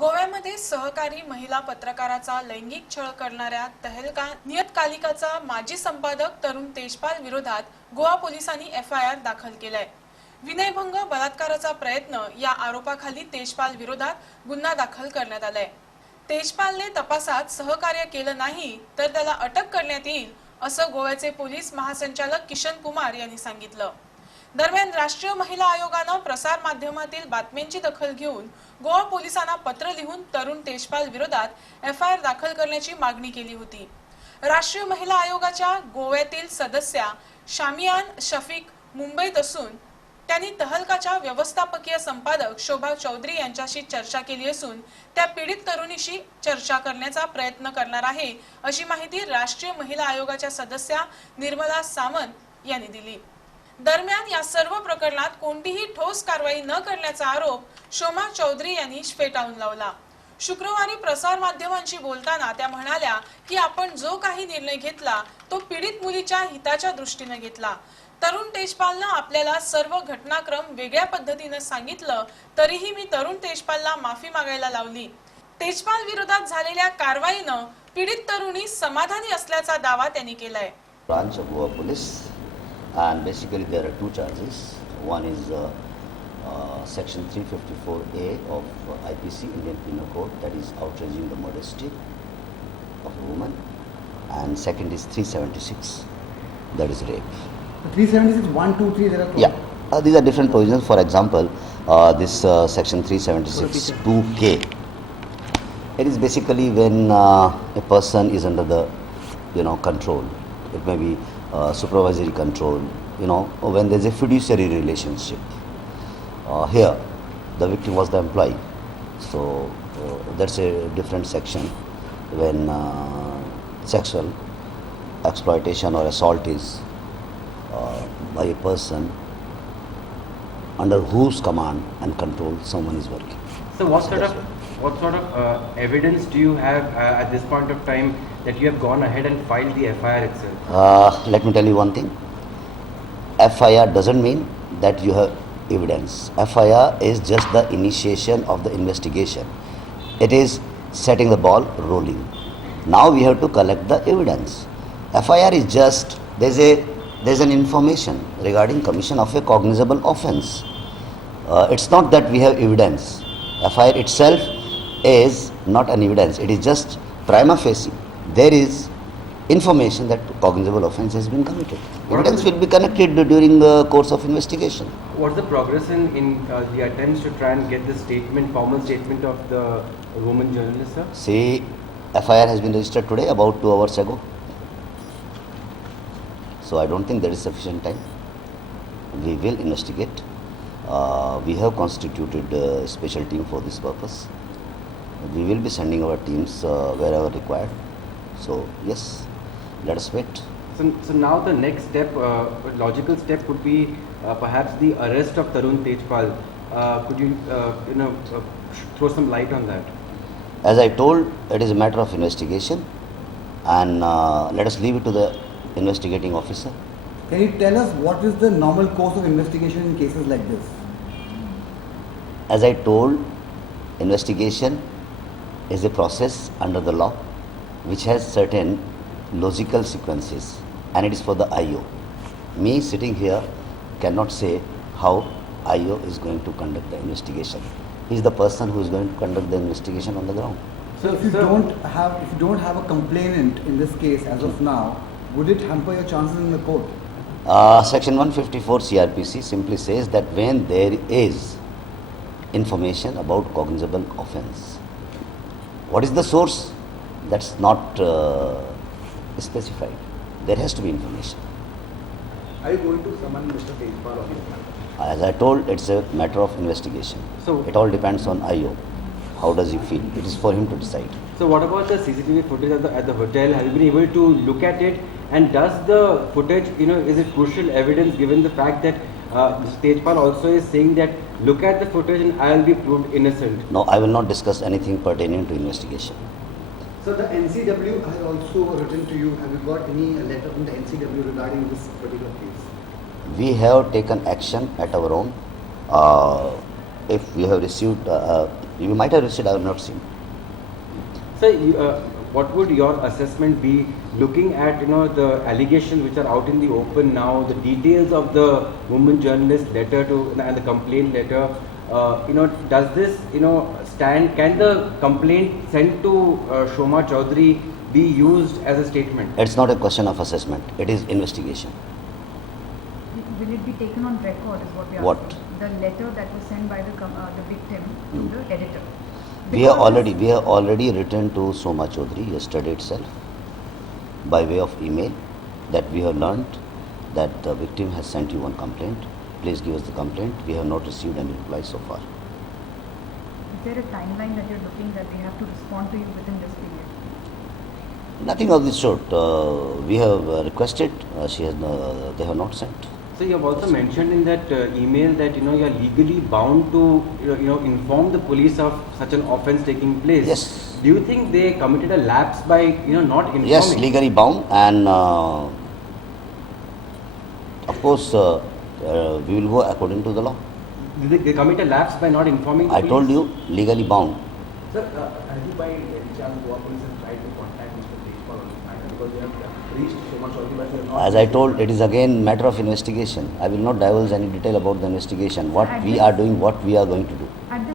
गोव्यामध्ये सहकारी महिला पत्रकाराचा लैंगिक छळ करणाऱ्या तहलका नियतकालिकाचा माजी संपादक तरुण तेजपाल विरोधात गोवा पोलिसांनी एफआयआर दाखल केलाय. विनयभंग बलात्काराचा प्रयत्न या आरोपाखाली तेजपाल विरोधात गुन्हा दाखल करण्यात आलाय. तेजपालने तपासात सहकार्य केलं नाही तर त्याला अटक करण्यात येईल असं गोव्याचे पोलीस महासंचालक किशन कुमार यांनी सांगितलं. दरम्यान राष्ट्रीय महिला आयोगानं प्रसार माध्यमातील बातम्यांची दखल घेऊन गोवा पोलिसांना पत्र लिहून तरुण तेजपाल विरोधात एफआयआर दाखल करण्याची मागणी केली होती. राष्ट्रीय महिला आयोगाच्या गोव्यातील सदस्या शामियान शफीक मुंबईत असून त्यांनी तहलकाच्या व्यवस्थापकीय संपादक शोभा चौधरी यांच्याशी चर्चा केली असून त्या पीडित तरुणीशी चर्चा करण्याचा प्रयत्न करणार आहे अशी माहिती राष्ट्रीय महिला आयोगाच्या सदस्या निर्मला सामंत यांनी दिली. दरम्यान या सर्व प्रकरणात कोणतीही ठोस कारवाई न करण्याचा आरोप शोभा चौधरी यांनी फेटाळून लावला. शुक्रवारी प्रसार माध्यमांशी बोलताना त्या म्हणाल्या की आपण जो काही निर्णय घेतला तो पीडित मुलीच्या हिताच्या दृष्टीने घेतला. तरुण तेजपालनं आपल्याला सर्व घटनाक्रम वेगळ्या पद्धतीने सांगितलं तरीही मी तरुण तेजपालला माफी मागायला लावली. तेजपाल विरोधात झालेल्या कारवाईनं पीडित तरुणी समाधानी असल्याचा दावा त्यांनी केलाय. Branch of Goa Police, and basically there are two charges. One is section 354A of IPC, Indian Penal Code, that is outraging the modesty of a woman, and second is 376, that is rape. 376, 1, 2, 3, there are Yeah, these are different provisions. For example, this section 376 2K, it is basically when a person is under the control. It may be supervisory control, or when there is a fiduciary relationship. Here the victim was the employee, so that's a different section. When sexual exploitation or assault is by a person under whose command and control someone is working. So what sort of evidence do you have at this point of time that you have gone ahead and filed the FIR itself? Let me tell you one thing. FIR doesn't mean that you have evidence. FIR is just the initiation of the investigation. It is setting the ball rolling. Now we have to collect the evidence. FIR is just there's an information regarding commission of a cognizable offence. It's not that we have evidence. FIR itself is not an evidence. It is just prima facie. There is information that cognizable offence has been committed. Evidence will be connected during the course of investigation. What's the progress in the attempts to try and get the formal statement of the woman journalist, sir? See, FIR has been registered today about 2 hours ago. So I don't think there is sufficient time. We will investigate. We have constituted a special team for this purpose. We will be sending our teams wherever required. So yes, let us wait. So now the next step, logical step would be perhaps the arrest of Tarun Tejpal. Could you throw some light on that? As I told, it is a matter of investigation, and let us leave it to the investigating officer. Can you tell us what is the normal course of investigation in cases like this? As I told, investigation is a process under the law which has certain logical sequences, and it is for the IO. Me sitting here cannot say how IO is going to conduct the investigation. He is the person who is going to conduct the investigation on the ground. So if you don't have a complainant in this case as of now, would it hamper your chances in the court? Section 154 CRPC simply says that when there is information about cognizable offence, what is the source? That's not specified. There has to be information. Are you going to summon Mr. Tejpal on this matter? As I told, it's a matter of investigation. So it all depends on IO. How does he feel? It is for him to decide. So what about the CCTV footage at the hotel? Have you been able to look at it? And does the footage, is it crucial evidence given the fact that Mr. Tejpal also is saying that look at the footage and I will be proved innocent? No, I will not discuss anything pertaining to investigation. So the NCW has also written to you. Have you got any letter from the NCW regarding this particular case? We have taken action at our own. If we have received You might have received, I have not seen. So, what would your assessment be, looking at the allegations which are out in the open now, the details of the woman journalist letter and the complaint letter? Does this stand? Can the complaint sent to Shoma Chaudhary be used as a statement? It's not a question of assessment, it is investigation. Will it be taken on record is what we are What? asking. The letter that was sent by the victim to the editor. We have Because already written to Soma Chaudhary yesterday itself by way of email that we have learnt that the victim has sent you one complaint. Please give us the complaint. We have not received any reply so far. Is there a timeline that you're looking that they have to respond to you within this period? Nothing of this sort. We have requested. They have not sent. So you have also mentioned in that email that you are legally bound to inform the police of such an offence taking place. Yes. Do you think they committed a lapse by not informing? Yes, legally bound, and of course we will go according to the law. Did they commit a lapse by not informing the I police? told you, legally bound. Sir, have you by any chance Goa police have tried to contact Mr. Tejpal on this matter because they have reached Shoma Chaudhary but they have not. As I told, it is again matter of investigation. I will not divulge any detail about the investigation. What we are doing, what we are going to do. At this